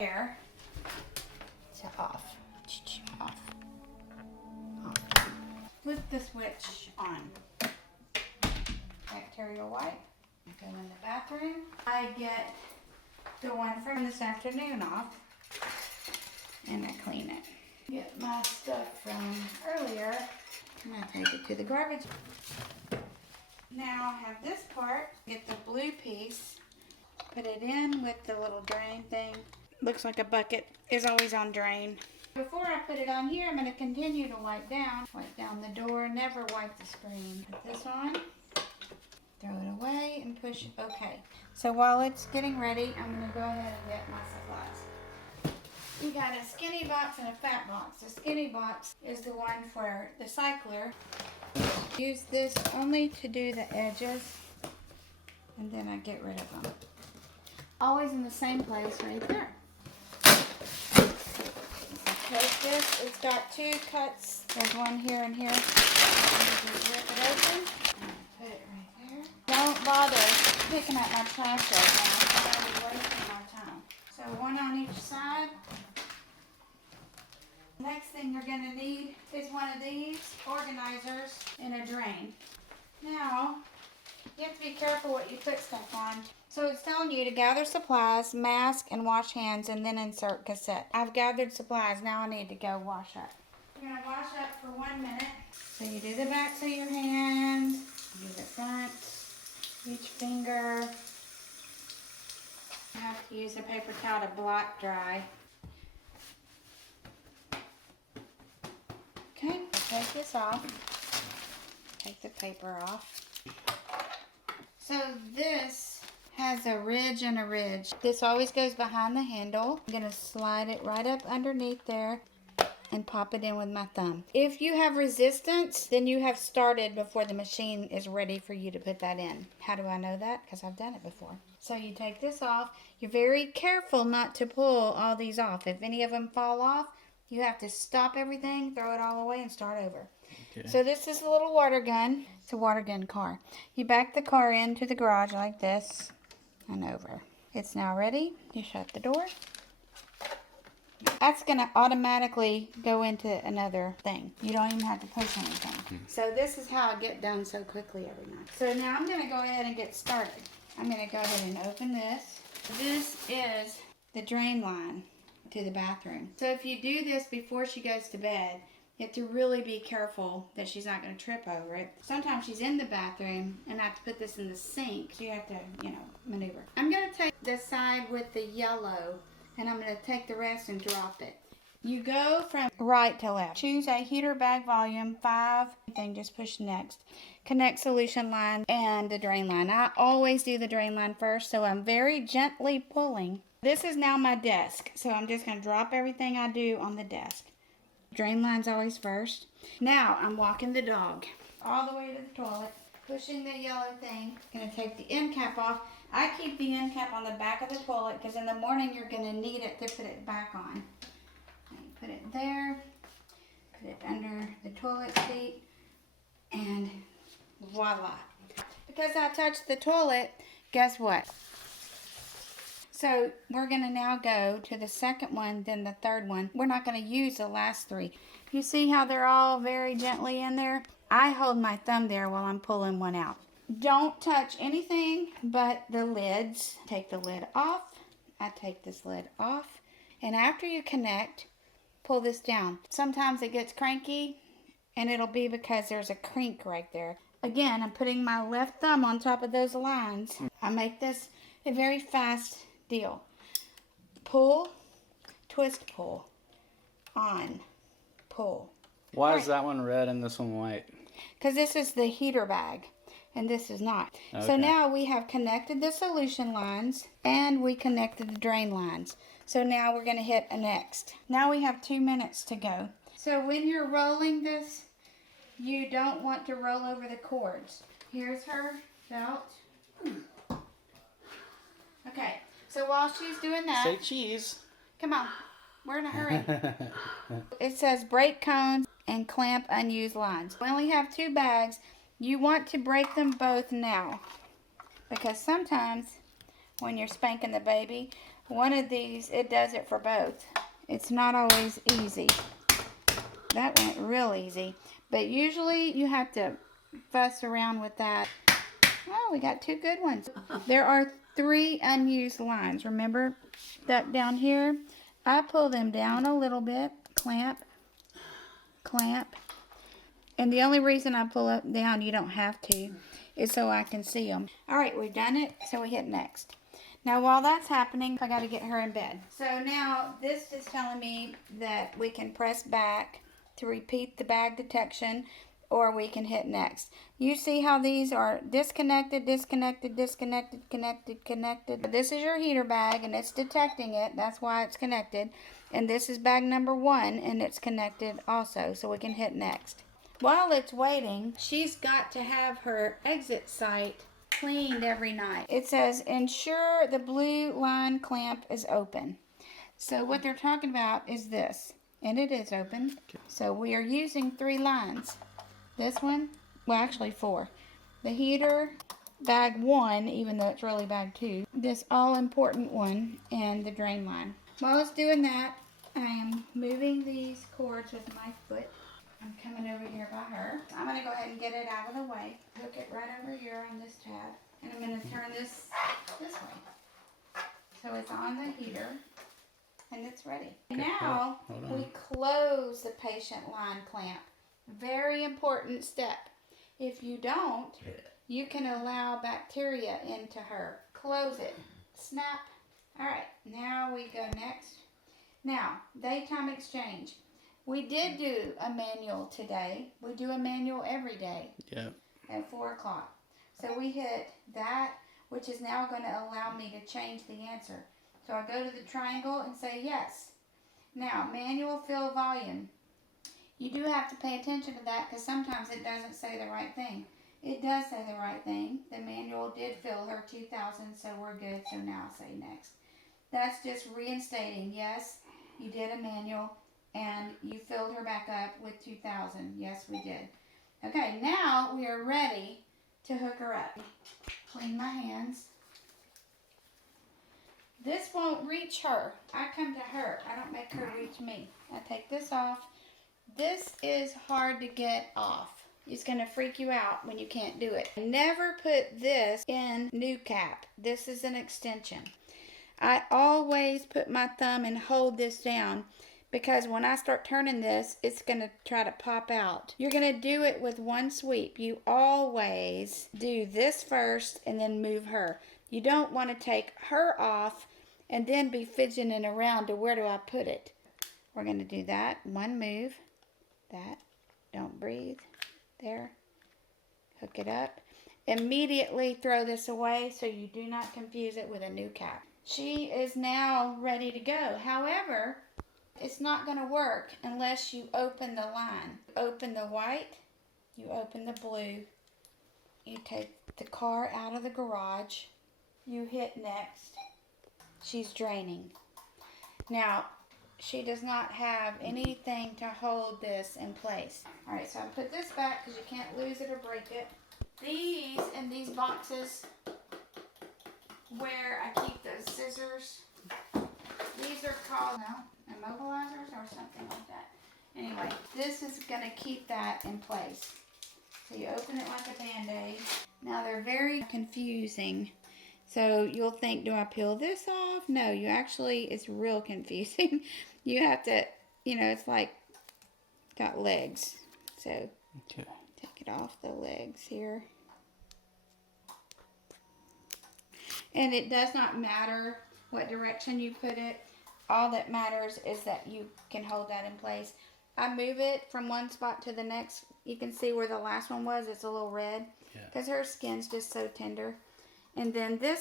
Air to off. Off. Flip the switch on. Bacterial wipe. Go in the bathroom. I get the one from this afternoon off and I clean it. Get my stuff from earlier and I take it to the garbage. Now I have this part. Get the blue piece. Put it in with the little drain thing. Looks like a bucket. Is always on drain. Before I put it on here, I'm going to continue to wipe down. Wipe down the door. Never wipe the screen. Put this on. Throw it away and push it. Okay. So while it's getting ready, I'm going to go ahead and get my supplies. We got a skinny box and a fat box. The skinny box is the one for the cycler. Use this only to do the edges. And then I get rid of them. Always in the same place right there. Take this. It's got two cuts. There's one here and here. Just rip it open and put it right there. Don't bother picking up my trash right now. I'm going to be wasting my time. So one on each side. Next thing you're going to need is one of these organizers and a drain. Now, you have to be careful what you put stuff on. So it's telling you to gather supplies, mask, and wash hands, and then insert cassette. I've gathered supplies. Now I need to go wash up. We're going to wash up for 1 minute. So you do the backs of your hands, you do the front, each finger. You have to use a paper towel to blot dry. Okay, take this off. Take the paper off. So this has a ridge and a ridge. This always goes behind the handle. I'm gonna slide it right up underneath there and pop it in with my thumb. If you have resistance, then you have started before the machine is ready for you to put that in. How do I know that? Because I've done it before. So you take this off. You're very careful not to pull all these off. If any of them fall off, you have to stop everything, throw it all away, and start over. Okay. So this is a little water gun. It's a water gun car. You back the car into the garage like this and over. It's now ready. You shut the door. That's going to automatically go into another thing. You don't even have to push anything. So this is how I get done so quickly every night. So now I'm going to go ahead and get started. I'm going to go ahead and open this. This is the drain line to the bathroom. So if you do this before she goes to bed, you have to really be careful that she's not going to trip over it. Sometimes she's in the bathroom and I have to put this in the sink. So you have to, maneuver. I'm going to take this side with the yellow and I'm going to take the rest and drop it. You go from right to left. Choose a heater bag volume 5. Then just push next. Connect solution line and the drain line. I always do the drain line first, so I'm very gently pulling. This is now my desk, so I'm just going to drop everything I do on the desk. Drain line's always first. Now I'm walking the dog all the way to the toilet, pushing the yellow thing. Going to take the end cap off. I keep the end cap on the back of the toilet because in the morning you're going to need it to put it back on. Put it there, put it under the toilet seat, and voila. Because I touched the toilet, guess what? So we're going to now go to the second one, then the third one. We're not going to use the last 3. You see how they're all very gently in there? I hold my thumb there while I'm pulling one out. Don't touch anything but the lids. Take the lid off. I take this lid off. And after you connect, pull this down. Sometimes it gets cranky and it'll be because there's a crink right there. Again, I'm putting my left thumb on top of those lines. I make this a very fast deal. Pull, twist, pull, on, pull. Why is that one red and this one white? Because this is the heater bag and this is not. Okay. So now we have connected the solution lines and we connected the drain lines. So now we're going to hit a next. Now we have 2 minutes to go. So when you're rolling this, you don't want to roll over the cords. Here's her belt. Okay, so while she's doing that... Say cheese. Come on, we're in a hurry. It says break cones and clamp unused lines. We only have 2 bags. You want to break them both now. Because sometimes when you're spanking the baby, one of these, it does it for both. It's not always easy. That went real easy. But usually you have to fuss around with that. Oh, we got 2 good ones. There are 3 unused lines. Remember that down here? I pull them down a little bit. Clamp, clamp. And the only reason I pull up down, you don't have to, is so I can see them. All right, we've done it. So we hit next. Now, while that's happening, I got to get her in bed. So now this is telling me that we can press back to repeat the bag detection, or we can hit next. You see how these are disconnected, disconnected, disconnected, connected, connected. This is your heater bag, and it's detecting it. That's why it's connected. And this is bag number 1, and it's connected also. So we can hit next. While it's waiting, she's got to have her exit site cleaned every night. It says, ensure the blue line clamp is open. So what they're talking about is this. And it is open. So we are using 3 lines. This one, well actually 4. The heater, bag 1, even though it's really bag 2. This all important one, and the drain line. While it's doing that, I am moving these cords with my foot. I'm coming over here by her. I'm going to go ahead and get it out of the way. Hook it right over here on this tab. And I'm going to turn this way. So it's on the heater. And it's ready. Okay, now hold on. we close the patient line clamp. Very important step. If you don't, you can allow bacteria into her. Close it. Snap. All right, now we go next. Now, daytime exchange. We did do a manual today. We do a manual every day Yep. at 4 o'clock. So we hit that, which is now going to allow me to change the answer. So I go to the triangle and say yes. Now, manual fill volume. You do have to pay attention to that because sometimes it doesn't say the right thing. It does say the right thing. The manual did fill her 2,000, so we're good. So now I'll say next. That's just reinstating, yes, you did a manual and you filled her back up with 2,000. Yes, we did. Okay, now we are ready to hook her up. Clean my hands. This won't reach her. I come to her. I don't make her reach me. I take this off. This is hard to get off. It's going to freak you out when you can't do it. Never put this in new cap. This is an extension. I always put my thumb and hold this down because when I start turning this, it's going to try to pop out. You're going to do it with one sweep. You always do this first and then move her. You don't want to take her off and then be fidgeting around to where do I put it. We're going to do that. One move. That. Don't breathe. There. Hook it up. Immediately throw this away so you do not confuse it with a new cap. She is now ready to go. However, it's not going to work unless you open the line. Open the white. You open the blue. You take the car out of the garage. You hit next. She's draining. Now, she does not have anything to hold this in place. Alright, so I put this back because you can't lose it or break it. These in these boxes where I keep those scissors. These are called immobilizers or something like that. Anyway, this is going to keep that in place. So you open it like a Band-Aid. Now they're very confusing. So you'll think, do I peel this off? No, you actually, it's real confusing. You have to, it's like got legs. So Okay. take it off the legs here. And it does not matter what direction you put it. All that matters is that you can hold that in place. I move it from one spot to the next. You can see where the last one was. It's a little red because her skin's just so tender. And then this